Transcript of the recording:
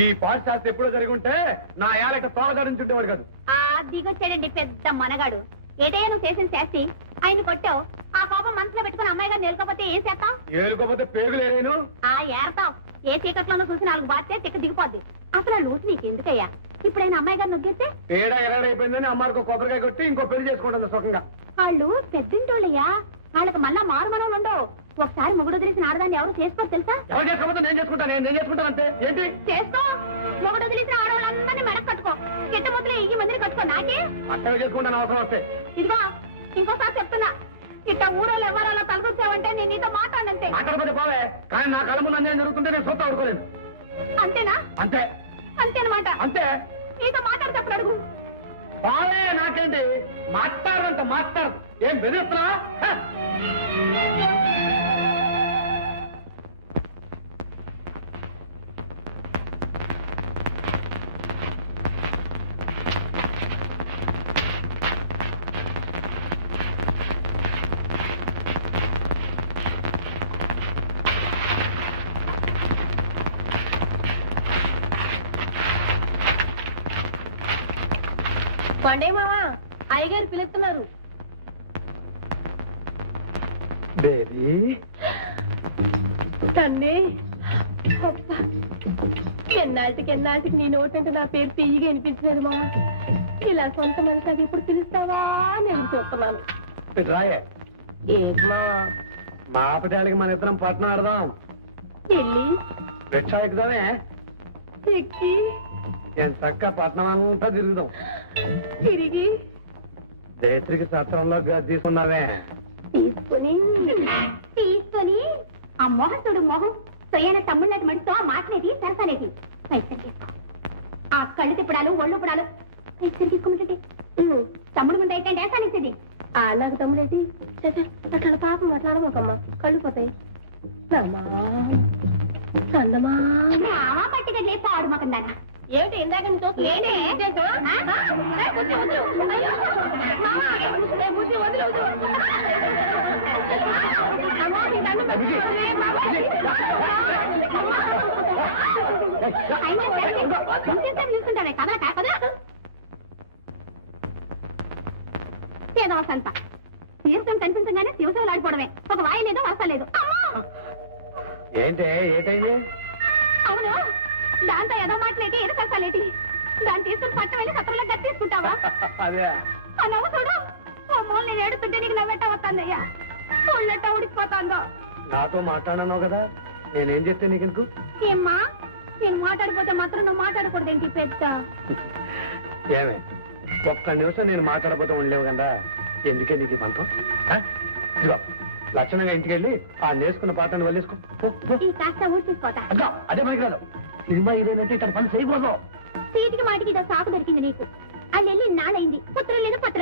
ఈ పాఠ శాస్త్రం ఎప్పుడో జరిగి ఉంటే నా ఏళ్ళకి తోలగాడించుంటేవాడు కాదు. దిగొచ్చాడండి పెద్ద మనగాడు. ఏదైనా నువ్వు చేసిన శాస్తి ఆయన కొట్టావు. ఆ కోపం మనసులో పెట్టుకుని అమ్మాయి గారు నేర్కపోతే ఏం చేస్తాం? ఏలుకోపోతే పేగులేను. ఏరతాం. ఏ చీకట్లోనూ చూసి 4 బాధ్యత తిక్క దిగిపోద్ది. అసలు ఆ లూసు నీకెందుకయ్యా? ఇప్పుడైనా అమ్మాయి గారు నొగ్గేస్తే తేడా ఎరడైపోయిందని అమ్మాయికి కొబ్బరికాయ కొట్టి ఇంకో పెళ్లి చేసుకుంటుంది సుఖంగా. వాళ్ళు పెద్దింటోళ్ళయ్యా. వాళ్ళకి మళ్ళా మారుమనవులు ఉండవు. ఒకసారి మొగుడు వదిలేసిన ఆడదాన్ని ఎవరు చేసుకోరు తెలుసా? ఎవరు చేసుకోకపోతే నేను చేసుకుంటాను అంతే. ఏంటి చేసుకో. మొగుడు వదిలేసిన ఆడవాళ్ళందరినీ మెడకు కట్టుకో. గిట్ట ముద్దులు ఈ మందిని కట్టుకో. నాకే అట్టగా చేసుకుంటాను అవసరం వస్తే. ఇదిగో ఇంకోసారి చెప్తున్నా, ఇట్ట ఊరోళ్ళు ఎవరలా తలకొచ్చావంటే నేను నీతో మాట్లాడంతే. మాట్లాడకపోతే పోవే, కానీ నా కళ్ళ ముందు అన్నీ జరుగుతుంటే నేను సొంత అనుకోలేదు. అంతేనా? అంతే అంతేనమాట. అంతే. నీతో మాట్లాడేటప్పుడు అడుగు. బావే నాకేంటి మాట్లాడు. ఏం బెదిరిస్తున్నా? పండే మావా, అయ్యగారు పిలుస్తున్నారు. బేబీ తండ్రి ఎన్నాళ్ళకి నీ నోటంటే నా పేరు తీయగా అనిపించినది మావా. ఇలా సొంత మనసు ఇప్పుడు పిలుస్తావా నేను చూస్తున్నాను. రాయే ఏంటి మావా? మా ఆపటాలకి మన ఇద్దరం పట్నం ఆడదాం. వెళ్ళి రిక్షా ఎక్కుదామే. ఎక్కి నేను చక్క పట్నం అంతా తిరుగుదాం. తిరిగి జయత్రికి సత్రంలో తీసుకున్నావే. తీసుకొని ఆ మొహతుడు మొహం సొయ్యన తమ్ముళ్ళకి మడితో మాట్లాడేది సరసనేది. ఆ కళ్ళు తిప్పడాలు ఒళ్ళు పుడాలు తీసుకుంటే తమ్ముడు ముందు అయితే డేసానిస్తుంది. నాకు తమ్ముడేంటి అట్లా పాపం మాట్లాడమోకమ్మా, కళ్ళు పోతాయి. పట్టిగడ్లే పాడు మొకందా. ఏమిటి ఇందాక చూసుకుంటానే కదా కాకదా ఏదో సంత తీర్థం కనిపించగానే శివశివలాడిపోవడమే. ఒక వాయి లేదు వర్ష లేదు. ఏంటైంది? అవును, దాంతో ఏదో మాట్లాడి ఏదో సరసాలేటి. దాన్ని తీసుకుని పట్టు వెళ్ళి సత్రంలో గట్టి తీసుకుంటావా? అదే ఆ నవ్వు చూడు. ఓ మూల నేను ఏడుతుంటే నీకు నవ్వెట్ట వస్తుందయ్యా. చూళ్ళెట్ట ఉడికిపోతాందో. నాతో మాట్లాడను కదా, నేనేం చెప్తే నీకు? ఏమ్మా, నేను మాట్లాడిపోతే మాత్రం నువ్వు మాట్లాడకూడదేంటి పెద్ద? ఏమే ఒక్క నిమిషం నేను మాట్లాడబోతే ఉండలేవు కదా, ఎందుకే నీకు పంతం? ఇదిగో లక్షణంగా ఇంటికి వెళ్ళి ఆ నేర్చుకున్న పాత్రను వల్లేసుకో. ఈ కాస్త ఊరి తీసుకోతా. అదే మనకి రాదు. సినిమా ఇదేనంటే ఇక్కడ పని చేయకూడదు. సీటికి మాటికి ఇదో సాకు దొరికింది నీకు. అది వెళ్ళి నాళ్ళైంది. పుత్రం లేదు పత్రం